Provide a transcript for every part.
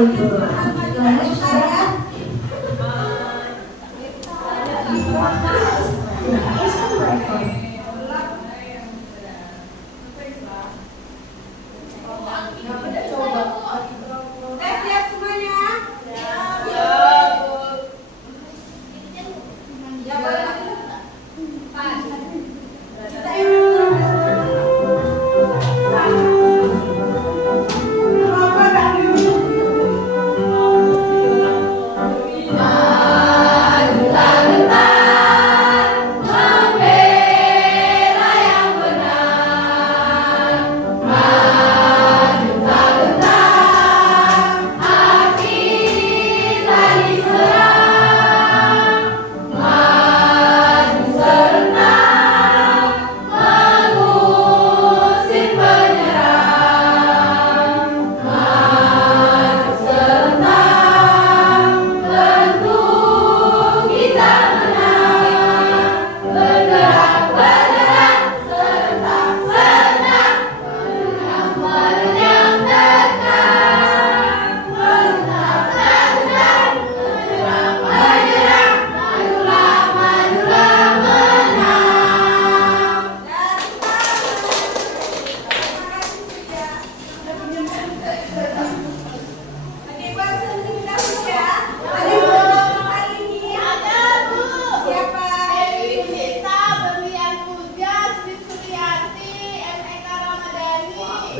Waalaikumsalam. Gimana susternya? Siap semuanya? Ya, boleh.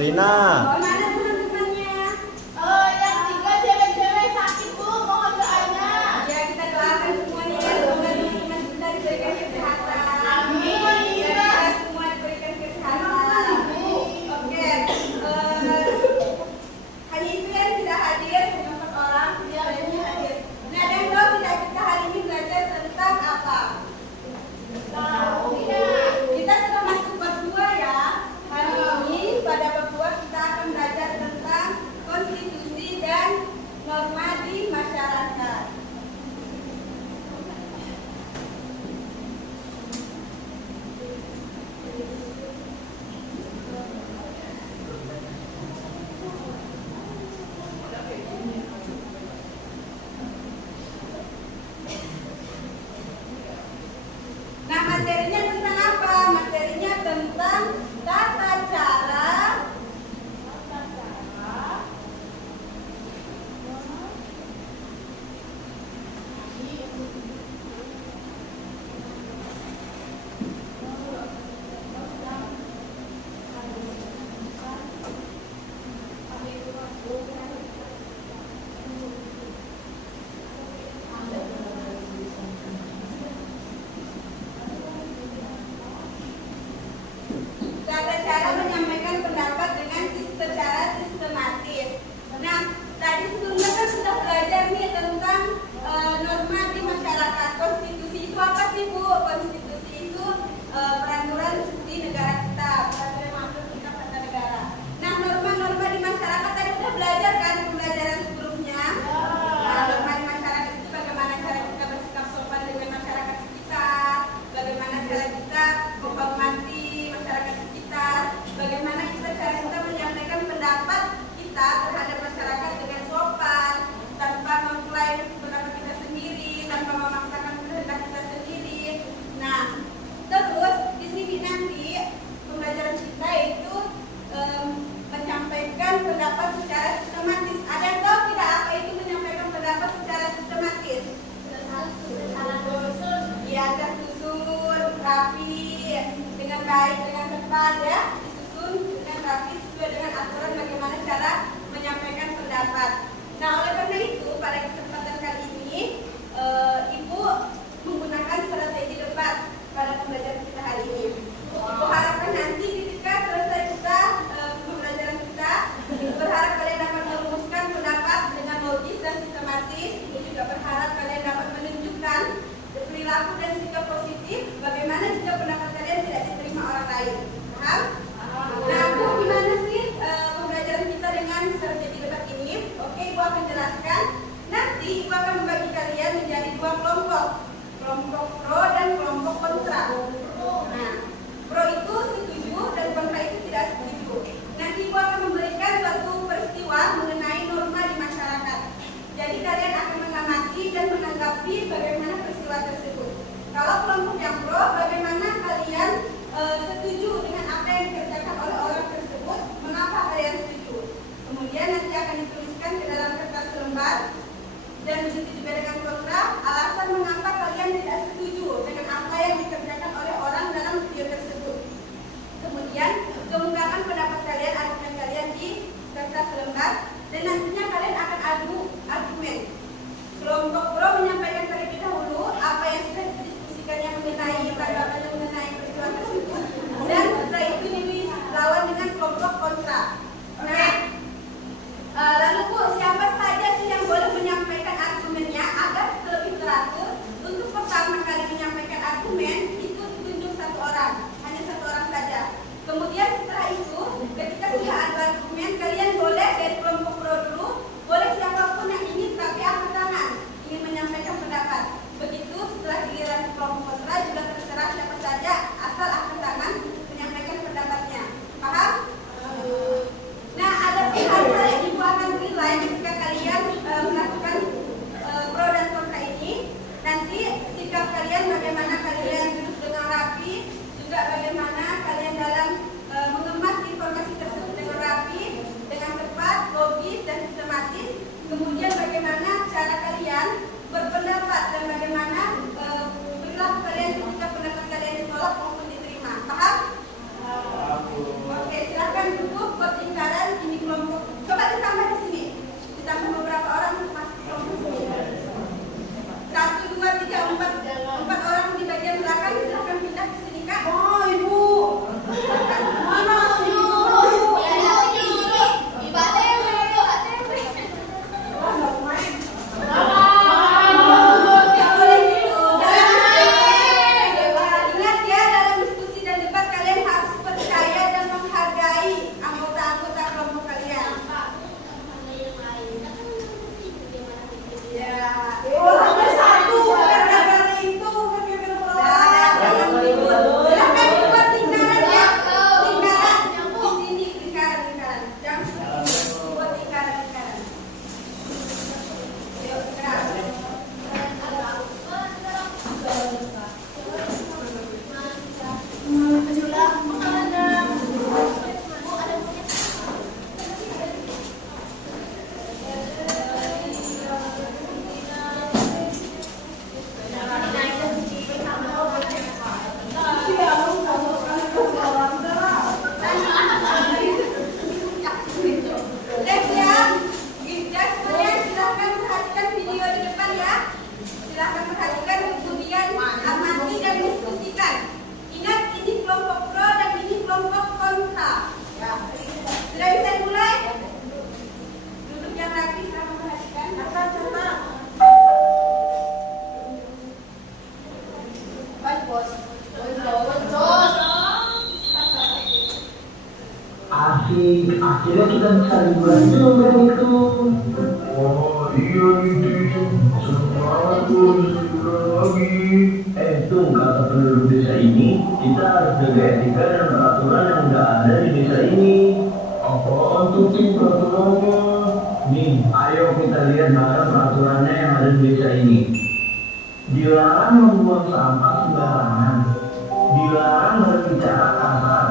Rina. Mana teman-temannya? Yang 3 cewek-cewek sakit Bu, mohon doanya. Ya, kita doakan semuanya ya, semoga teman-teman kita diberikan kesehatan. Amin. Dan kita semua diberikan kesehatan. Oke, hanya itu yang tidak hadir, hanya 4 orang. Ya, Bu. Hadir. Nah, dan kalau kita hari ini belajar tentang apa? Kita sudah masuk bab 2 ya. Hari ini pada bab 2 kita akan belajar Asik, akhirnya kita bisa liburan juga itu. Oh iya nih, seneng banget tuh bisa liburan lagi. Tuh kata penduduk desa ini, kita harus jaga etika dan peraturan yang udah ada di desa ini. Apaan tuh Ting peraturannya? Nih, ayo kita lihat bareng peraturannya yang ada di desa ini. Dilarang membuang sampah sembarangan, dilarang berbicara kasar,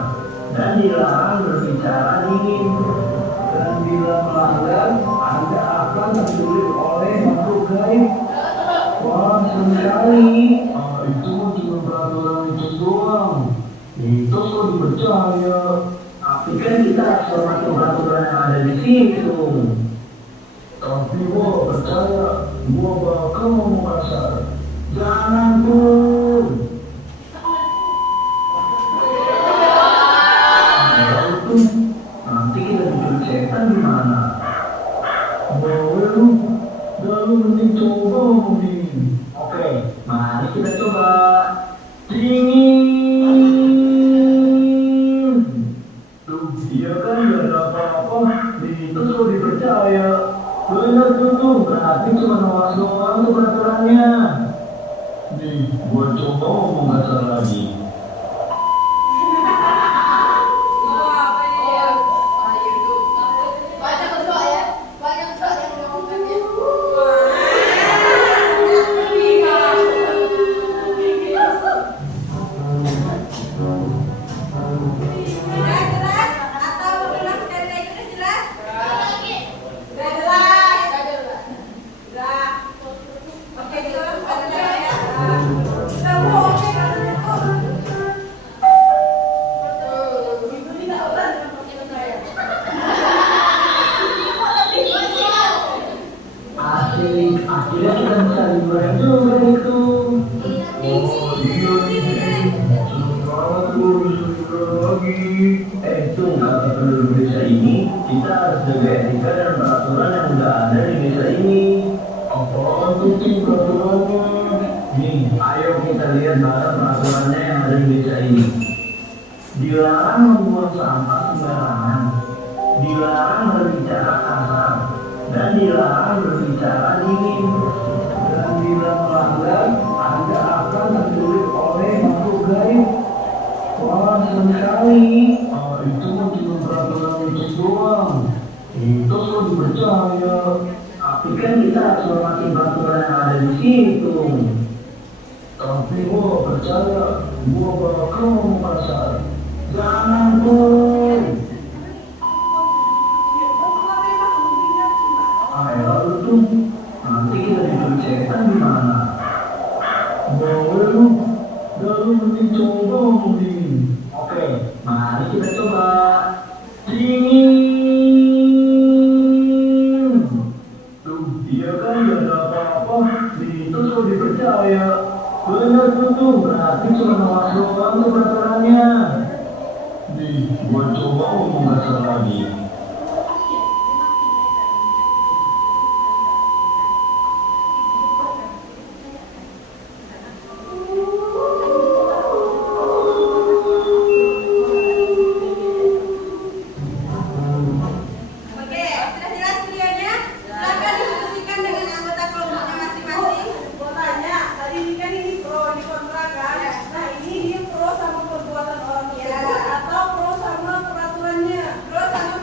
dan dilarang berbicara dingin. Dan bila melanggar, Anda akan tersulit oleh makhluk gaib. Wah, senang sekali. Itu cuma peraturan itu doang. Itu kok dipercaya. Tapi kan kita harus hormati peraturan yang ada di situ. Tapi gua percaya, gua bakal ngomong kasar. Jangan pun. Kalau tuh nanti kita diculik setan gimana? Bawa lu, dah lu mending coba ngomongin. Oke, mari kita coba. Dingin. Tuh, dia kan gak ada apa-apa. Itu kok dipercaya. Bener tuh, berarti cuma hoax doang tuh peraturannya. Nih, gua coba ngomong kasar lagi. Oh, apa dia? Banyak doa ya. Banyak doa yang diomongkannya. Sudah jelas? Atau belum sekali lagi udah jelas? Lagi. Udah jelas? Gak jelas. Udah. Oke, kita sekali lagi ya. Udah, Bu. Oke, kalau gitu. Ibu ini nggak obat sama kita saya. Asik, akhirnya kita bisa liburan juga itu. Oh iya nih, seneng banget gua bisa liburan lagi. Tuh kata penduduk desa ini, kita harus jaga etika dan peraturan yang udah ada di desa ini. Apaan tuh Ting peraturannya? Nih, ayo kita lihat bareng peraturannya yang ada di desa ini. Dilarang membuang sampah sembarangan, dilarang berbicara kasar, dan dilarang berbicara dingin. Dan bila melanggar, Anda akan tersulit oleh makhluk gaib. Wah, senang sekali. Itu cuma peraturan itu doang. Itu kok dipercaya. Tapi kan kita harus hormati peraturan yang ada di situ. Tapi gua percaya, gua bakal ngomong kasar. Jangan pun. Ayo tuh, nanti kita diculik setan gimana? Bawa lu, dah lu mending coba ngomongin. Oke, mari kita coba. Dingin. Tuh, dia kan gak ada apa-apa. Itu kok dipercaya. Bener tuh, berarti cuma hoax doang tuh peraturannya. Nih, gua coba ngomong kasar lagi. Oke, sudah jelas videonya? Silakan diskusikan dengan anggota kelompoknya masing-masing. Mau tanya, tadi ini kan ini pro, ini kontra kan? Nah ini dia pro sama perbuatan orang tersebut atau pro sama peraturannya? Pro sama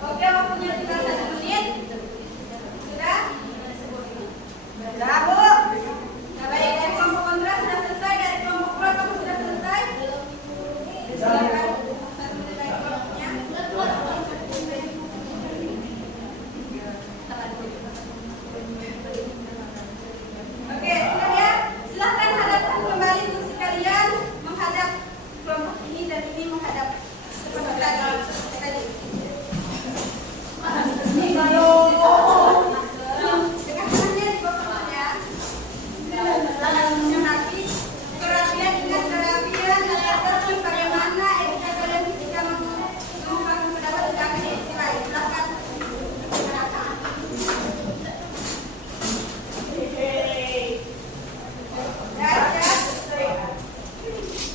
Oke, waktunya tinggal 1 menit. Sudah? Sudah, Bu? Nah, baik, dari kelompok kontra sudah selesai, dari kelompok pro kamu sudah selesai? Silakan 1 menit dari kelompoknya. Oke, sudah ya. Silakan hadapkan kembali kursi kalian, menghadap kelompok ini dan ini menghadap seperti tadi.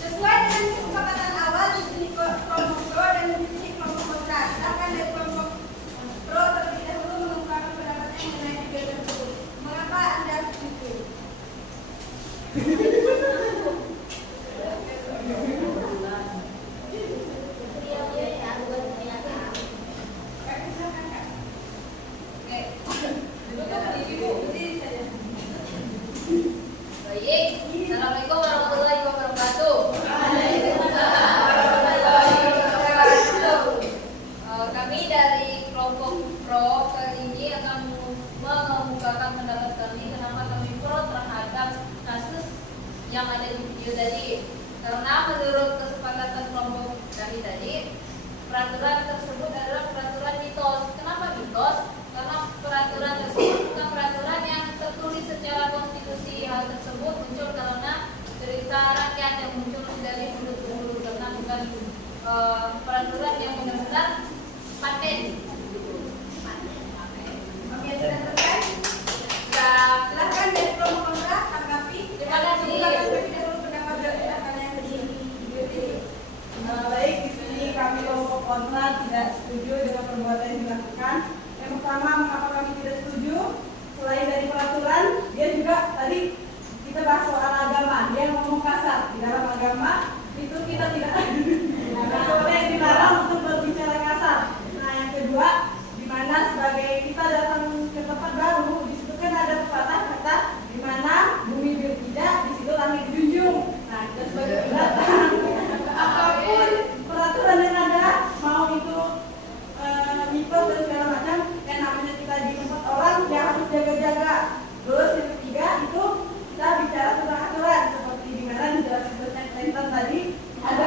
Sesuai dengan kesepakatan awal di sini kelompok pro dan di sini kelompok kontra. Silakan dari kelompok pro terlebih dahulu mengungkapkan pendapatnya mengenai video tersebut. Mengapa Anda setuju? Baik, Assalamualaikum warahmatullahi wabarakatuh. Kami dari kelompok pro kali ini akan mengemukakan pendapat kami kenapa kami pro terhadap kasus yang ada di video tadi. Karena menurut kesepakatan kelompok kami tadi, peraturan tersebut adalah peraturan mitos. Kenapa mitos? Karena peraturan tersebut bukan peraturan yang tertulis secara konstitusi. Hal tersebut muncul karena cerita rakyat yang muncul dari mulut ke mulut, karena bukan peraturan yang benar-benar paten. Oke, sudah selesai? Sudah. Silakan dari kelompok kontra tanggapi. Terima kasih. Terlebih dahulu pendapat dari kalian di video ini. Baik, di sini kami kelompok kontra tidak setuju dengan perbuatan yang dilakukan. Yang pertama, mengapa kami tidak setuju? Selain dari peraturan, dia juga tadi kita bahas soal agama. Dia ngomong kasar di dalam agama itu kita tidak boleh dilarang untuk berbicara kasar. Nah, yang kedua, di mana sebagai kita datang ke tempat baru, di situ kan ada pepatah kata di mana bumi berpijak, di situ langit dijunjung. Nah, kita sebagai pendatang, apapun peraturan yang ada, mau itu mitos dan segala macam, yang namanya kita di tempat orang, ya harus jaga-jaga. Terus yang ketiga itu kita bicara tentang aturan, seperti di mana dijelaskan tentang Clinton tadi ada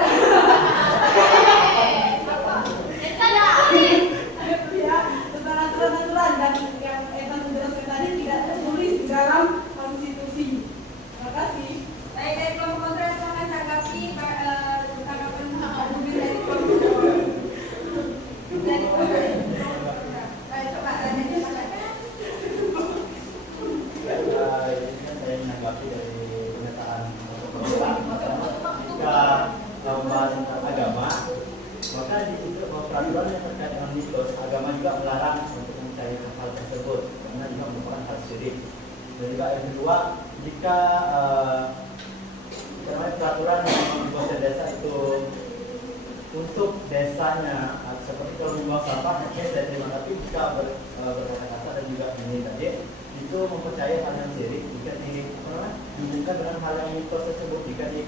ya tentang aturan-aturan, dan yang Ethan menjelaskan tadi tidak tertulis di dalam konstitusi. Terima kasih. Baik, dari kelompok kontra silakan tanggapi tanggapan dari kelompok pro. Dari coba tanya silakan. Ini kan saya menanggapi dari pernyataan jika membahas tentang agama, maka di situ peraturan yang terkait dengan mitos, agama juga melarang untuk mencari hal tersebut karena juga merupakan hal syirik. Dan juga yang kedua, jika peraturan yang membuat desa itu untuk desanya, seperti kalau membuang sampah, saya terima, tapi jika berkata kasar dan juga ini tadi itu mempercayai hal yang syirik jika dihubungkan dengan hal yang mitos tersebut. Jika di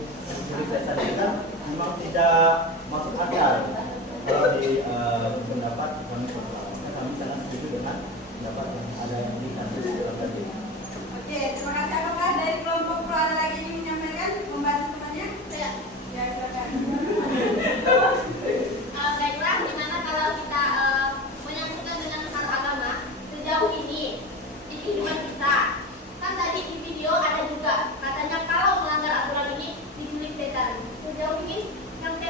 desa kita memang tidak masuk akal. Kalau di pendapat kami kami sangat setuju dengan pendapat yang ada di kasus tadi. Oke, terima kasih. Apakah dari kelompok pro ada lagi yang ingin menyampaikan, membantu temannya? Ya, silakan. Baiklah, gimana kalau kita menyangkutkan dengan hal agama sejauh ini di kehidupan kita? Kan tadi di video ada juga katanya kalau melanggar aturan ini diculik setan. Sejauh ini yang saya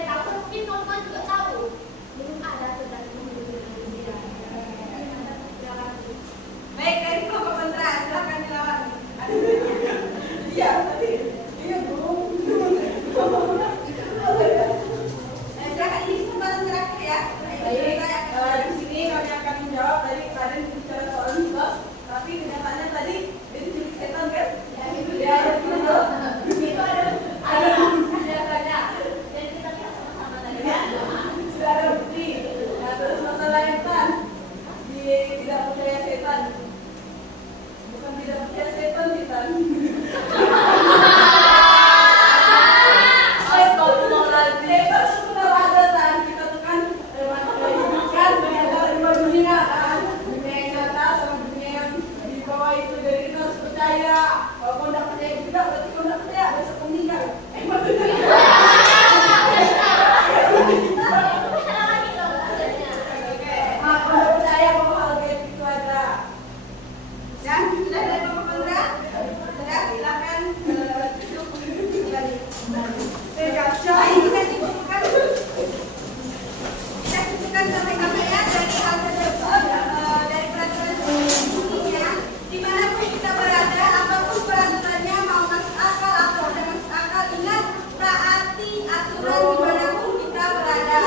peraturan dimanapun kita berada.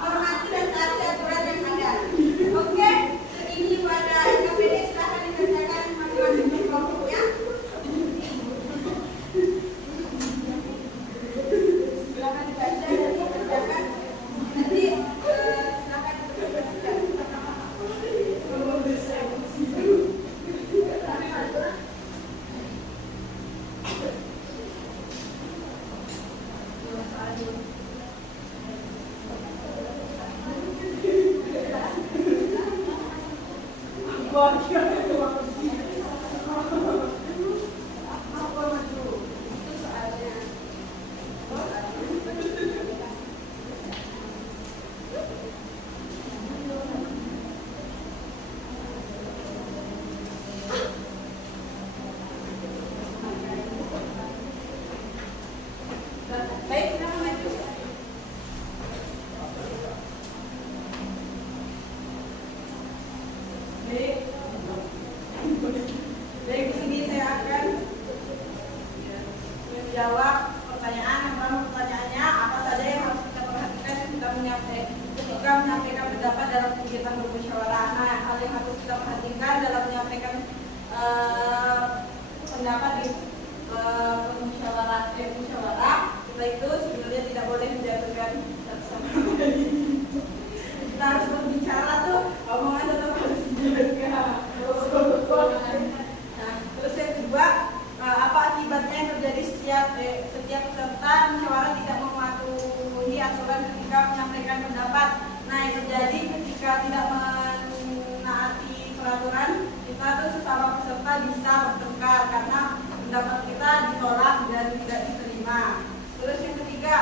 Hormati dan taati aturan yang ada. Oke, ini pada KPD silahkan dikerjakan masing-masing di kelompoknya. Silahkan dibaca dan dikerjakan. Nanti silahkan dikerjakan. Baik, silakan maju. Baik, di sini saya akan menjawab pertanyaan. Yang pertama pertanyaannya, apa saja yang harus kita perhatikan ketika menyampaikan pendapat dalam kegiatan bermusyawarah? Nah, hal yang harus kita perhatikan dalam menyampaikan pendapat di musyawarah kita itu sebenarnya tidak boleh menjatuhkan satu sama lain. Kita harus berbicara tuh, omongan tetap harus dijaga. Nah, terus yang kedua, apa akibatnya yang terjadi setiap peserta musyawarah tidak mematuhi aturan ketika menyampaikan pendapat. Nah, yang terjadi ketika tidak menaati peraturan, kita tuh sesama peserta bisa bertengkar karena pendapat kita ditolak dan tidak diterima. Terus yang ketiga,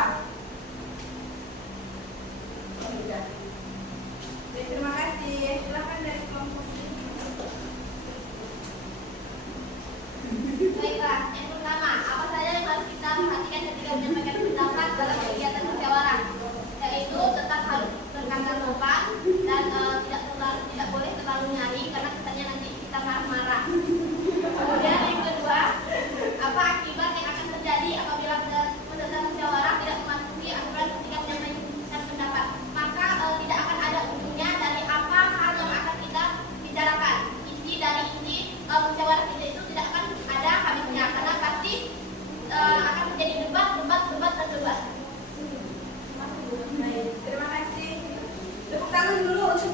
Terima kasih. Silakan dari kelompok. Baiklah, yang pertama, apa saja yang harus kita perhatikan ketika menyampaikan pendapat dalam kegiatan musyawarah? Yaitu tetap harus berkata sopan dan tidak boleh terlalu nyaring karena kesannya nanti kita marah-marah. Kemudian yang kedua, apa akibat yang akan terjadi apabila peserta musyawarah tidak mematuhi aturan ketika menyampaikan pendapat? Maka tidak akan ada ujungnya dari apa hal yang akan kita bicarakan. Isi musyawarah kita itu tidak akan ada habisnya karena pasti akan terjadi debat. Baik, terima kasih. Tepuk tangan dulu untuk